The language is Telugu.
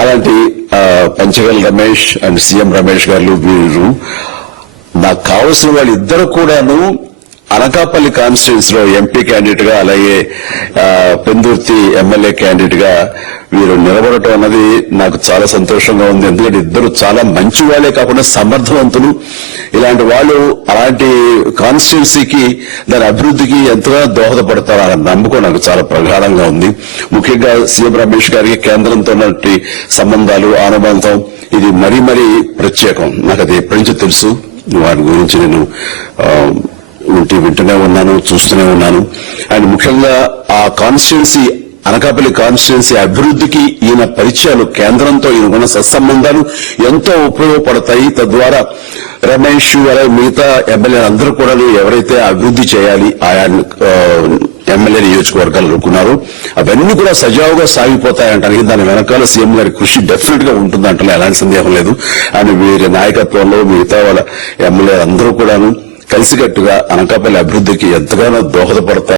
అలాంటి పంచగల్ రమేష్ అండ్ సీఎం రమేష్ గారు వీరు నాకు కావలసిన వాళ్ళిద్దరు కూడాను అనకాపల్లి కాన్స్టిట్యున్సీ లో ఎంపీ క్యాండిడేట్ గా అలాగే పెందుర్తి ఎమ్మెల్యే క్యాండిడేట్ గా వీరు నిలబడటం అన్నది నాకు చాలా సంతోషంగా ఉంది. ఎందుకంటే ఇద్దరు చాలా మంచి వాళ్లే కాకుండా సమర్థవంతులు. ఇలాంటి వాళ్ళు అలాంటి కాన్స్టిట్యున్సీకి దాని అభివృద్ధికి ఎంతగా దోహదపడతారన్న నమ్మకం నాకు చాలా ప్రగాఢంగా ఉంది. ముఖ్యంగా సీఎం రమేష్ గారికి కేంద్రంతో ఉన్నటువంటి సంబంధాలు అనుబంధం ఇది మరీ మరీ ప్రత్యేకం. నాకు అది ఎప్పటి నుంచో తెలుసు. వారి గురించి నేను వింటూనే ఉన్నాను, చూస్తూనే ఉన్నాను. అండ్ ముఖ్యంగా ఆ కాన్స్టిట్యున్సీ అనకాపల్లి కాన్స్టిట్యున్సీ అభివృద్ధికి ఈయన పరిచయాలు కేంద్రంతో ఈయనకున్న సత్సంబంధాలు ఎంతో ఉపయోగపడతాయి. తద్వారా రమేష్ అలాగే మిగతా ఎమ్మెల్యేలు అందరూ కూడా ఎవరైతే అభివృద్ధి చేయాలి ఆయా ఎమ్మెల్యే నియోజకవర్గాలు అనుకున్నారు అవన్నీ కూడా సజావుగా సాగిపోతాయంటానికి దాని వెనకాల సీఎం గారి కృషి డెఫినెట్ గా ఉంటుందంటే ఎలాంటి సందేహం లేదు. అండ్ వీరి నాయకత్వంలో మిగతా వాళ్ళ ఎమ్మెల్యే అందరూ కూడాను కలిసికట్టుగా అనకాపల్లి అభివృద్ధికి ఎంతగానో దోహదపడతారు.